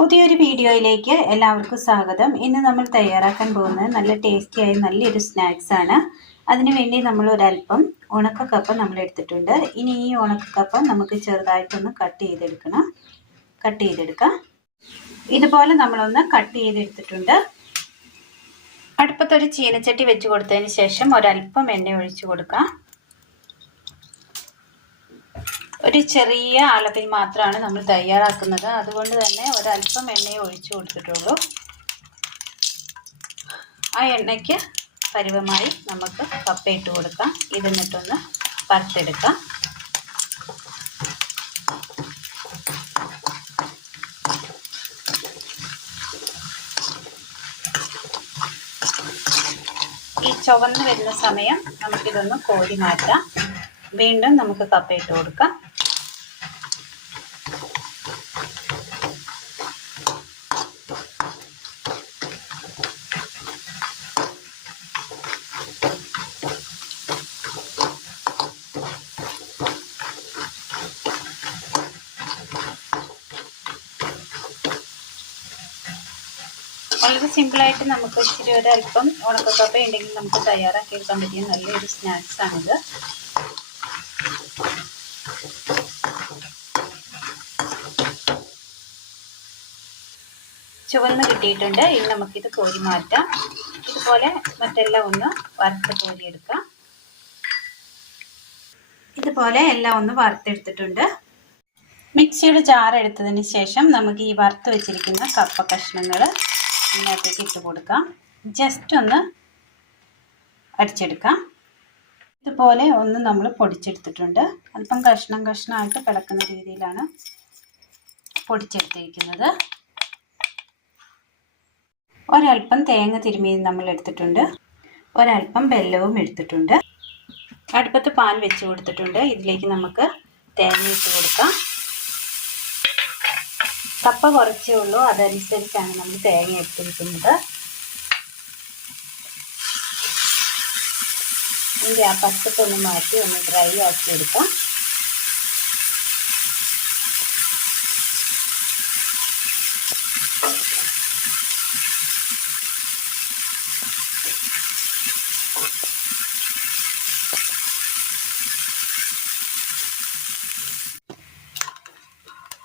പുതിയൊരു വീഡിയോയിലേക്ക് എല്ലാവർക്കും സ്വാഗതം. ഇന്ന് നമ്മൾ തയ്യാറാക്കാൻ പോകുന്നത് നല്ല ടേസ്റ്റിയായ നല്ലൊരു സ്നാക്സ് ആണ്. അതിനുവേണ്ടി നമ്മൾ ഒരല്പം ഉണക്കക്കപ്പ നമ്മൾ എടുത്തിട്ടുണ്ട്. ഇനി ഈ ഉണക്കക്കപ്പ നമുക്ക് ചെറുതായിട്ടൊന്ന് കട്ട് ചെയ്തെടുക്കാം. ഇതുപോലെ നമ്മളൊന്ന് കട്ട് ചെയ്തെടുത്തിട്ടുണ്ട്. അടുപ്പത്തൊരു ചീനച്ചട്ടി വെച്ച് കൊടുത്തതിന് ശേഷം ഒരല്പം എണ്ണ ഒഴിച്ചു കൊടുക്കാം. ഒരു ചെറിയ അളവിൽ മാത്രമാണ് നമ്മൾ തയ്യാറാക്കുന്നത്. അതുകൊണ്ട് തന്നെ ഒരല്പം എണ്ണയെ ഒഴിച്ചു കൊടുത്തിട്ടുള്ളൂ. ആ എണ്ണയ്ക്ക് പരുവമായി നമുക്ക് കപ്പ ഇട്ട് കൊടുക്കാം. ഇതിന്നിട്ടൊന്ന് വറുത്തെടുക്കാം. ഈ ചുവന്ന് വരുന്ന സമയം നമുക്കിതൊന്ന് കോരി മാറ്റാം. വീണ്ടും നമുക്ക് കപ്പ ഇട്ട് കൊടുക്കാം. വളരെ സിമ്പിളായിട്ട് നമുക്ക് ഇച്ചിരി ഒരല്പം ഉണക്കക്കപ്പ ഉണ്ടെങ്കിൽ നമുക്ക് തയ്യാറാക്കി എടുക്കാൻ പറ്റിയ നല്ലൊരു സ്നാക്സ് ആണിത്. ചുവന്ന് കിട്ടിയിട്ടുണ്ട്. ഇനി നമുക്കിത് കോരി മാറ്റാം. ഇതുപോലെ മറ്റെല്ലാം ഒന്ന് വറുത്ത് കോരിയെടുക്കാം. ഇതുപോലെ എല്ലാം ഒന്ന് വറുത്തെടുത്തിട്ടുണ്ട്. മിക്സിയുടെ ജാർ എടുത്തതിന് ശേഷം നമുക്ക് ഈ വറുത്ത് വെച്ചിരിക്കുന്ന കപ്പ കഷ്ണങ്ങൾ ഇതിനകത്തേക്ക് ഇട്ട് കൊടുക്കാം. ജസ്റ്റ് ഒന്ന് അടിച്ചെടുക്കാം. ഇതുപോലെ ഒന്ന് നമ്മൾ പൊടിച്ചെടുത്തിട്ടുണ്ട്. അല്പം കഷ്ണമായിട്ട് കിടക്കുന്ന രീതിയിലാണ് പൊടിച്ചെടുത്തിരിക്കുന്നത്. ഒരല്പം തേങ്ങ തിരുമ്മി നമ്മൾ എടുത്തിട്ടുണ്ട്. ഒരല്പം വെല്ലവും എടുത്തിട്ടുണ്ട്. അടുപ്പത്ത് പാൻ വെച്ച് കൊടുത്തിട്ടുണ്ട്. ഇതിലേക്ക് നമുക്ക് തേങ്ങ ഇട്ട് കൊടുക്കാം. കപ്പ കുറച്ചേ ഉള്ളൂ, അതനുസരിച്ചാണ് നമ്മൾ തേങ്ങ എടുത്തിരിക്കുന്നത്. ഇതിൻ്റെ ആ പച്ചപ്പൊന്ന് മാറ്റി ഒന്ന് ഡ്രൈ ആക്കി എടുക്കാം.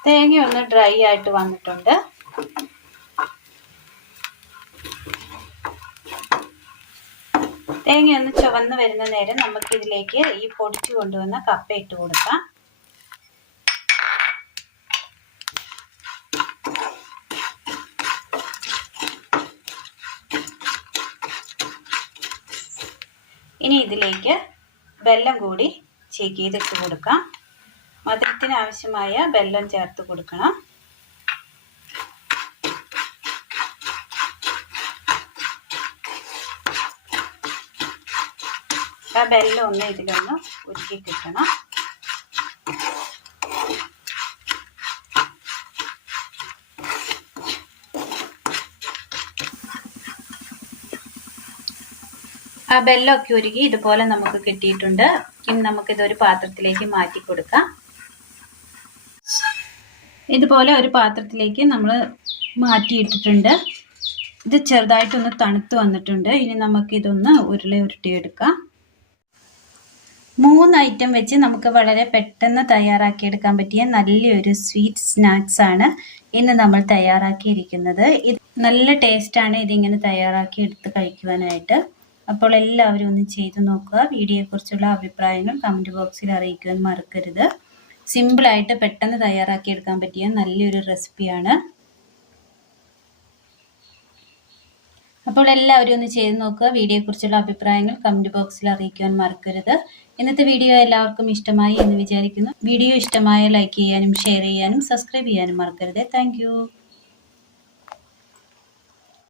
തേങ്ങ ഒന്ന് ഡ്രൈ ആയിട്ട് വന്നിട്ടുണ്ട്. തേങ്ങ ഒന്ന് ചുവന്ന് വരുന്ന നേരം നമുക്കിതിലേക്ക് ഈ പൊടിച്ചു കൊണ്ടുവന്ന കപ്പ ഇട്ട് കൊടുക്കാം. ഇനി ഇതിലേക്ക് വെല്ലം കൂടി ചീകിയിട്ടിട്ട് കൊടുക്കാം. മധുരത്തിന് ആവശ്യമായ വെല്ലം ചേർത്ത് കൊടുക്കണം. ആ വെല്ലം ഒന്ന് ഇതിലൊന്ന് ഉരുക്കി കിട്ടണം. ആ വെല്ലമൊക്കെ ഉരുകി ഇതുപോലെ നമുക്ക് കിട്ടിയിട്ടുണ്ട്. ഇനി നമുക്കിതൊരു പാത്രത്തിലേക്ക് മാറ്റി കൊടുക്കാം. ഇതുപോലെ ഒരു പാത്രത്തിലേക്ക് നമ്മൾ മാറ്റിയിട്ടിട്ടുണ്ട്. ഇത് ചെറുതായിട്ടൊന്ന് തണുത്ത് വന്നിട്ടുണ്ട്. ഇനി നമുക്കിതൊന്ന് ഉരുട്ടിയെടുക്കാം. 3 ഐറ്റം വെച്ച് നമുക്ക് വളരെ പെട്ടെന്ന് തയ്യാറാക്കിയെടുക്കാൻ പറ്റിയ നല്ലൊരു സ്വീറ്റ് സ്നാക്സ് ആണ് ഇന്ന് നമ്മൾ തയ്യാറാക്കിയിരിക്കുന്നത്. ഇത് നല്ല ടേസ്റ്റാണ് ഇതിങ്ങനെ തയ്യാറാക്കി എടുത്ത് കഴിക്കുവാനായിട്ട്. അപ്പോൾ എല്ലാവരും ഒന്ന് ചെയ്തു നോക്കുക. വീഡിയോയെക്കുറിച്ചുള്ള അഭിപ്രായങ്ങൾ കമൻറ്റ് ബോക്സിൽ അറിയിക്കുവാൻ മറക്കരുത്. സിമ്പിളായിട്ട് പെട്ടെന്ന് തയ്യാറാക്കിയെടുക്കാൻ പറ്റിയ നല്ലൊരു റെസിപ്പിയാണ്. അപ്പോൾ എല്ലാവരും ഒന്ന് ചെയ്ത് നോക്കുക. വീഡിയോയെക്കുറിച്ചുള്ള അഭിപ്രായങ്ങൾ കമൻറ്റ് ബോക്സിൽ അറിയിക്കുവാൻ മറക്കരുത്. ഇന്നത്തെ വീഡിയോ എല്ലാവർക്കും ഇഷ്ടമായി എന്ന് വിചാരിക്കുന്നു. വീഡിയോ ഇഷ്ടമായ ലൈക്ക് ചെയ്യാനും ഷെയർ ചെയ്യാനും സബ്സ്ക്രൈബ് ചെയ്യാനും മറക്കരുത്. താങ്ക്